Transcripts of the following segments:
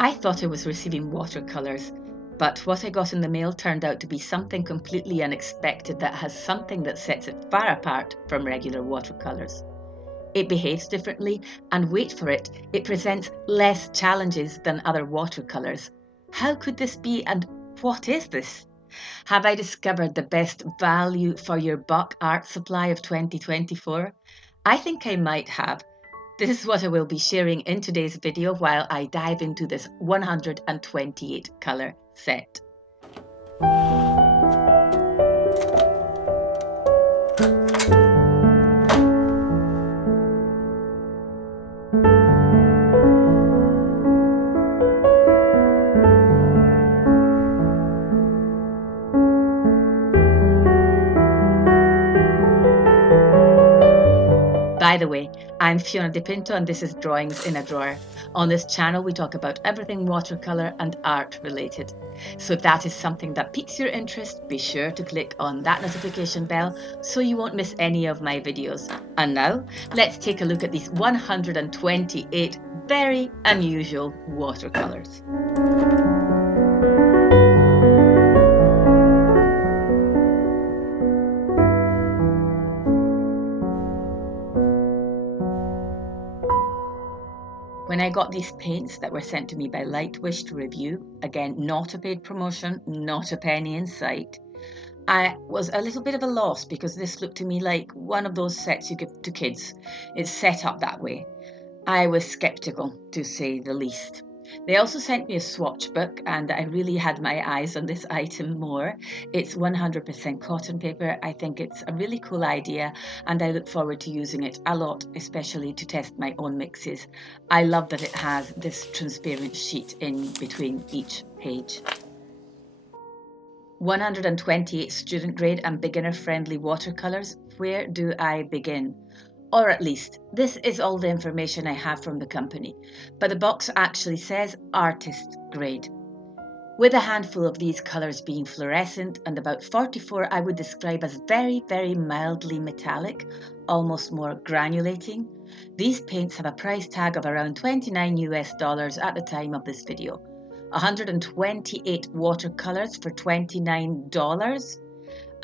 I thought I was receiving watercolours, but what I got in the mail turned out to be something completely unexpected that has something that sets it far apart from regular watercolours. It behaves differently, and wait for it, it presents less challenges than other watercolours. How could this be, and what is this? Have I discovered the best value for your buck art supply of 2024? I think I might have. This is what I will be sharing in today's video while I dive into this 128 colour set. By the way, I'm Fiona Di Pinto and this is Drawings in a Drawer. On this channel we talk about everything watercolour and art related. So if that is something that piques your interest, be sure to click on that notification bell so you won't miss any of my videos. And now, let's take a look at these 128 very unusual watercolours. When I got these paints that were sent to me by Lightwish to review, again, not a paid promotion, not a penny in sight, I was a little bit of a loss because this looked to me like one of those sets you give to kids. It's set up that way. I was sceptical, to say the least. They also sent me a swatch book and I really had my eyes on this item more. It's 100% cotton paper. I think it's a really cool idea and I look forward to using it a lot, especially to test my own mixes. I love that it has this transparent sheet in between each page. 128 student grade and beginner friendly watercolours. Where do I begin? Or at least, this is all the information I have from the company, but the box actually says artist grade. With a handful of these colours being fluorescent and about 44 I would describe as very, very mildly metallic, almost more granulating, these paints have a price tag of around $29 at the time of this video. 128 watercolours for $29?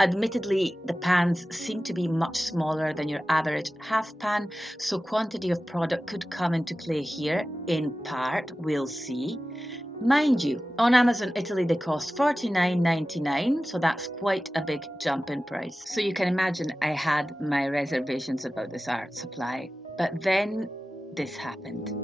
Admittedly, the pans seem to be much smaller than your average half pan, so quantity of product could come into play here, in part, we'll see. Mind you, on Amazon Italy they cost $49.99, so that's quite a big jump in price. So you can imagine I had my reservations about this art supply, but then this happened.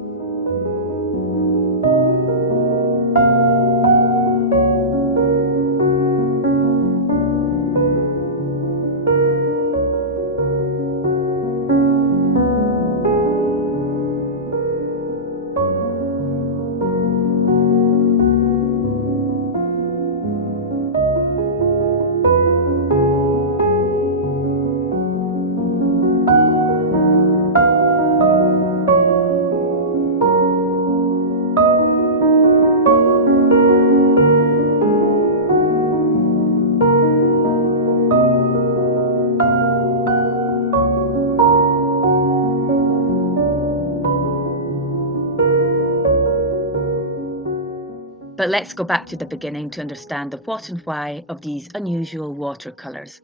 But let's go back to the beginning to understand the what and why of these unusual watercolours.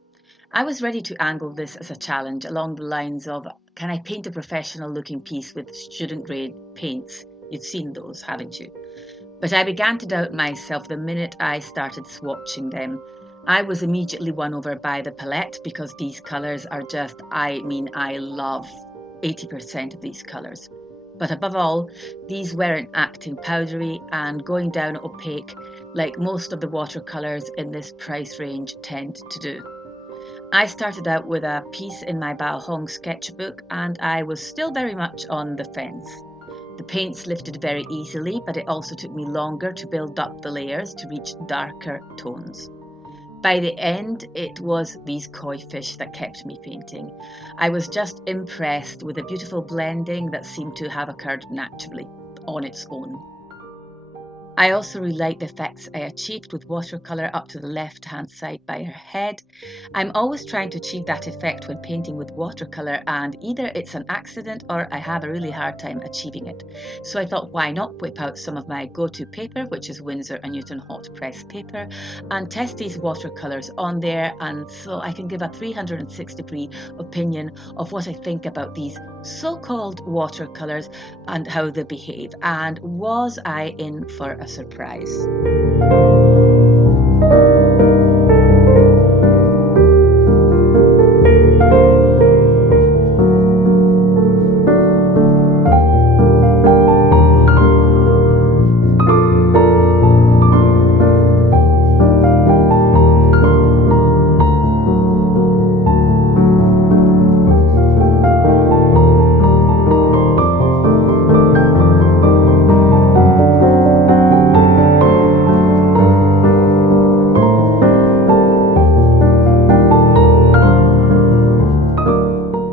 I was ready to angle this as a challenge along the lines of, can I paint a professional looking piece with student grade paints? You've seen those, haven't you? But I began to doubt myself the minute I started swatching them. I was immediately won over by the palette because these colours are just, I love 80% of these colours. But above all, these weren't acting powdery and going down opaque like most of the watercolours in this price range tend to do. I started out with a piece in my Bao Hong sketchbook and I was still very much on the fence. The paints lifted very easily, but it also took me longer to build up the layers to reach darker tones. By the end, it was these koi fish that kept me painting. I was just impressed with the beautiful blending that seemed to have occurred naturally, on its own. I also really like the effects I achieved with watercolour up to the left-hand side by her head. I'm always trying to achieve that effect when painting with watercolour, and either it's an accident or I have a really hard time achieving it. So I thought, why not whip out some of my go-to paper, which is Winsor & Newton hot press paper, and test these watercolours on there, and so I can give a 360-degree opinion of what I think about these so-called watercolours and how they behave. And was I in for a surprise?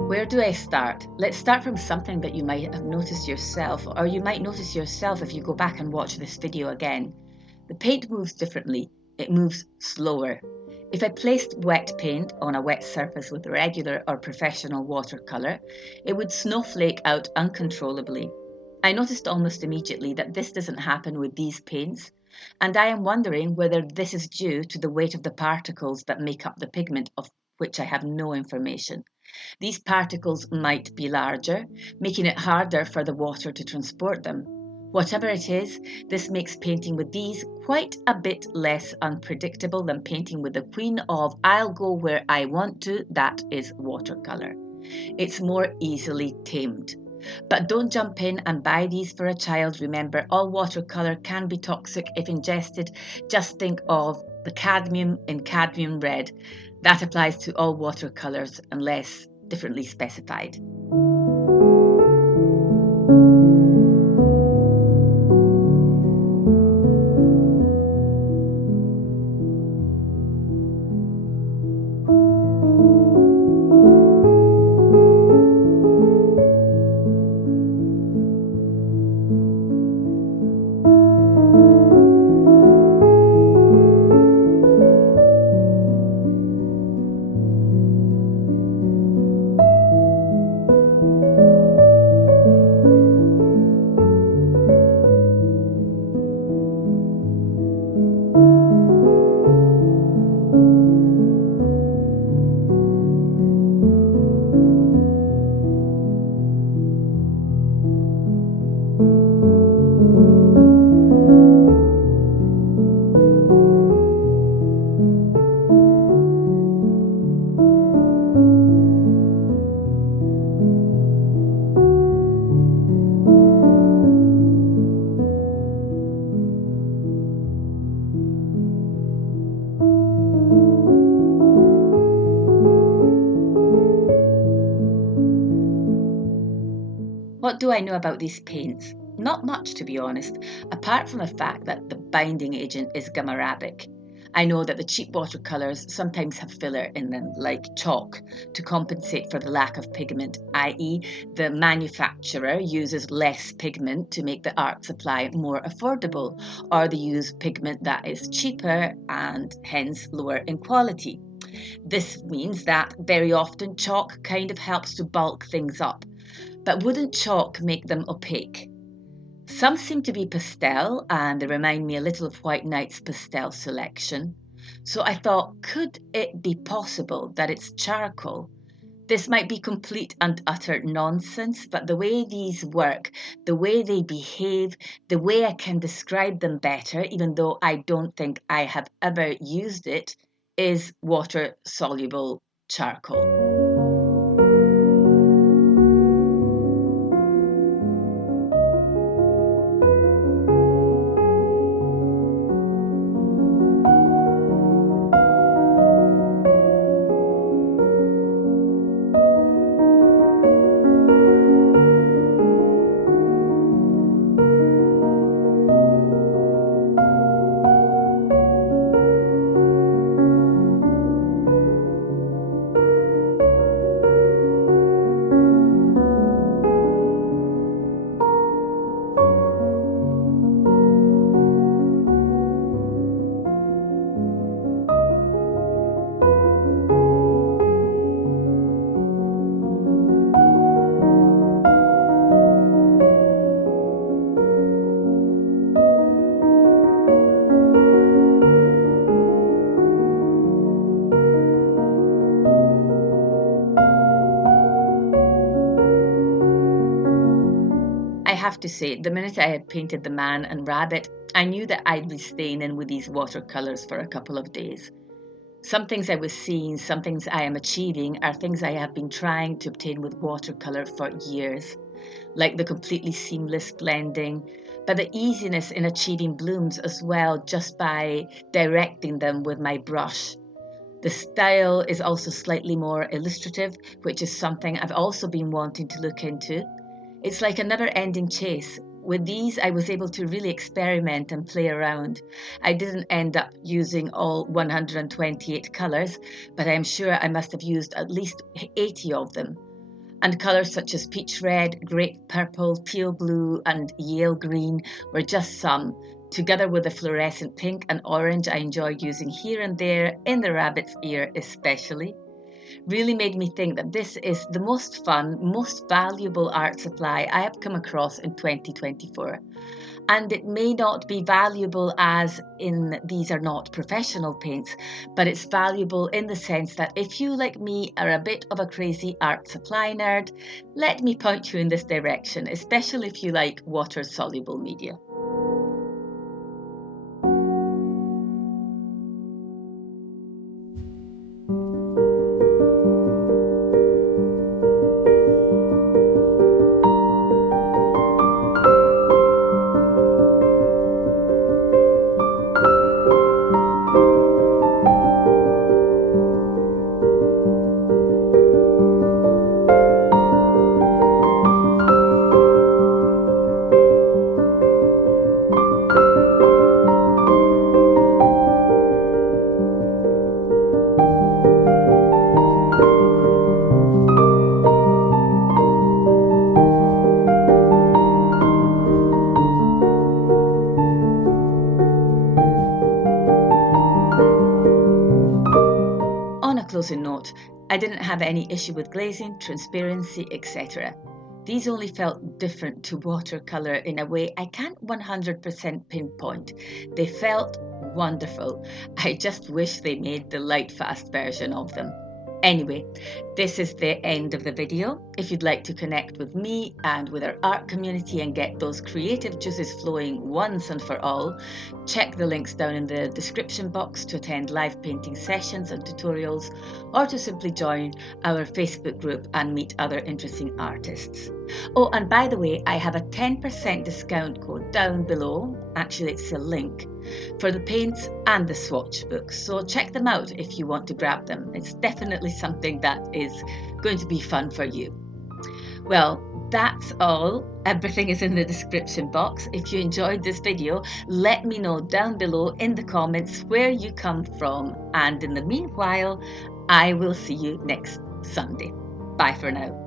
Where do I start? Let's start from something that you might have noticed yourself, or you might notice yourself if you go back and watch this video again. The paint moves differently. It moves slower. If I placed wet paint on a wet surface with regular or professional watercolour, it would snowflake out uncontrollably. I noticed almost immediately that this doesn't happen with these paints, and I am wondering whether this is due to the weight of the particles that make up the pigment, of which I have no information. These particles might be larger, making it harder for the water to transport them. Whatever it is, this makes painting with these quite a bit less unpredictable than painting with the queen of I'll go where I want to, that is watercolour. It's more easily tamed. But don't jump in and buy these for a child. Remember, all watercolour can be toxic if ingested. Just think of the cadmium in cadmium red. That applies to all watercolours unless differently specified. What do I know about these paints? Not much, to be honest, apart from the fact that the binding agent is gum arabic. I know that the cheap watercolours sometimes have filler in them, like chalk, to compensate for the lack of pigment, i.e. the manufacturer uses less pigment to make the art supply more affordable, or they use pigment that is cheaper and hence lower in quality. This means that very often chalk kind of helps to bulk things up. But wouldn't chalk make them opaque? Some seem to be pastel and they remind me a little of White Knight's pastel selection. So I thought, could it be possible that it's charcoal? This might be complete and utter nonsense, but the way these work, the way they behave, the way I can describe them better, even though I don't think I have ever used it, is water-soluble charcoal. I have to say, the minute I had painted the man and rabbit, I knew that I'd be staying in with these watercolours for a couple of days. Some things I was seeing, some things I am achieving are things I have been trying to obtain with watercolour for years, like the completely seamless blending, but the easiness in achieving blooms as well just by directing them with my brush. The style is also slightly more illustrative, which is something I've also been wanting to look into. It's like a never-ending chase. With these, I was able to really experiment and play around. I didn't end up using all 128 colours, but I'm sure I must have used at least 80 of them. And colours such as peach red, grape purple, teal blue, and Yale green were just some, together with the fluorescent pink and orange I enjoy using here and there, in the rabbit's ear especially. Really made me think that this is the most fun, most valuable art supply I have come across in 2024. And it may not be valuable as in these are not professional paints, but it's valuable in the sense that if you, like me, are a bit of a crazy art supply nerd, let me point you in this direction, especially if you like water-soluble media. On a closing note, I didn't have any issue with glazing, transparency, etc. These only felt different to watercolour in a way I can't 100% pinpoint. They felt wonderful. I just wish they made the light fast version of them. Anyway, this is the end of the video. If you'd like to connect with me and with our art community and get those creative juices flowing once and for all, check the links down in the description box to attend live painting sessions and tutorials, or to simply join our Facebook group and meet other interesting artists. Oh, and by the way, I have a 10% discount code down below. Actually, it's a link for the paints and the swatch books. So check them out if you want to grab them. It's definitely something that is going to be fun for you. Well, that's all. Everything is in the description box. If you enjoyed this video, let me know down below in the comments where you come from. And in the meanwhile, I will see you next Sunday. Bye for now.